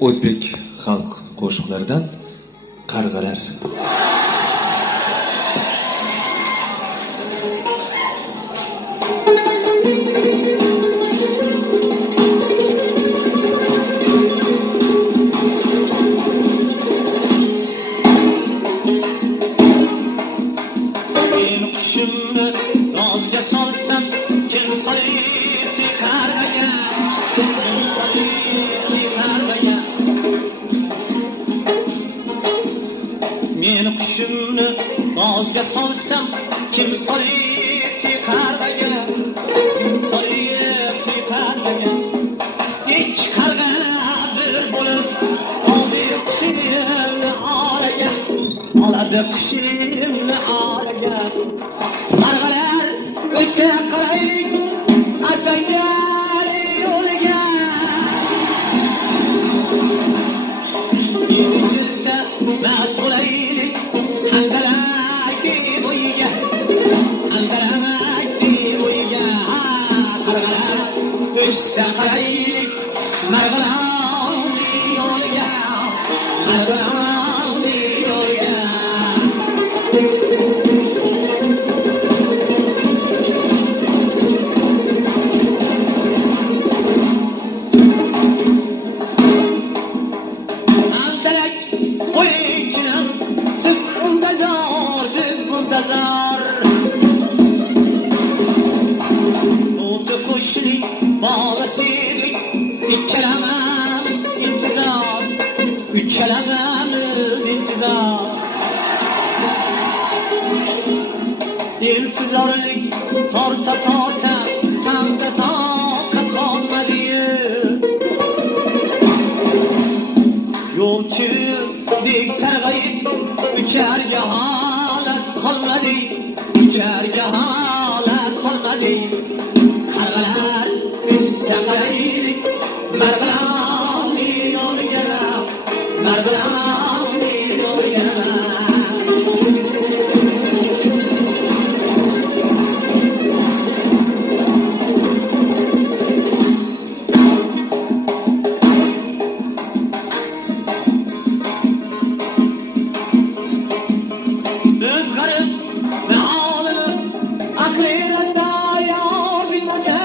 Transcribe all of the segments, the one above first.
o'zbek xalq qo'shiqlaridan qarg'alar. Men qushimni nozga solsam, kim solib teqarmaga, kim solib teqarmaga. Ikki qarg'a bir bo'lib, oldi qushimni oraga, oladi qushimni oraga. Qarg'alar o'tsa qaraylik, asangar yo'liga. Yetishsa mas bo'laylik, andarakdi bo'yiga, andarakdi bo'yiga. Qarg'alar o'tsa qaraylik, marg'ilonni yo'liga, marg'ilonni yo'liga. Andarak qo'yinkinam, siz muntazor, biz muntazor. O'ti qo'shning bolasidik, ikkalamiz intizor, ikkalamiz intizor. İntizorlik torta torta, tanda toqat qolmadi. Yo'lchi dek sarg'ayib, ucharga holat qolmadi, ucharga holat qolmadi. Qarg'alar o'tsa qaraylik, marg'ilonni yo'liga, marg'ilonni yo'liga. Biz g'arib va olim, aqli rasta yor bilmasa,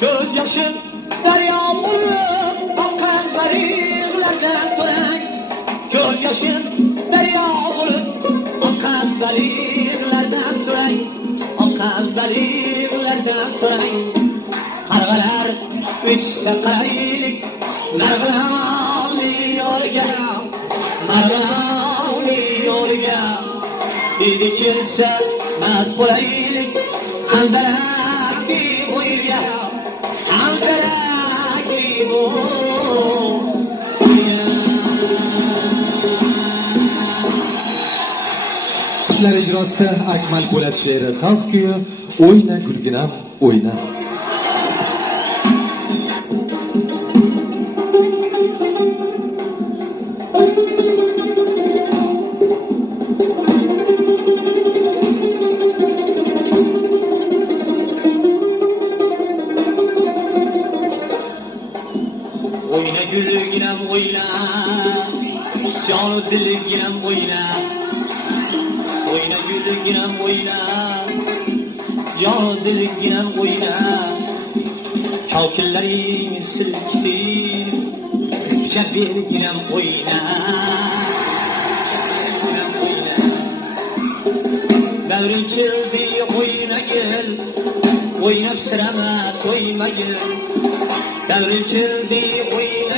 ko'z yoshim daryo bo'lib oqqan baliqlardan so'rang. Ko'z yoshim daryo bo'lib oqqan baliqlardan so'rang, oqqan baliqlardan so'rang. Qarg'alar o'tsa qaraylik, marg'ilonni yo'liga, marg'ilonni yo'liga. Dedi kelsa mas bo'laylik, andarakdi bo'yiga, andarakdi bo'yiga. Qushlar ijrosida Akmal Po'lat she'ri, xalq kuyi O'yna gulginam o'yna. O'yna gulginam o'yna, jonu dilginam o'yna. O'yna gulginam o'yna, jonu dilginam o'yna. Kokillaring silkitib, jabelginam o'yna. Davring keldi o'ynagil, o'ynab sirama to'ymagil. Davring keldi o'ynagil.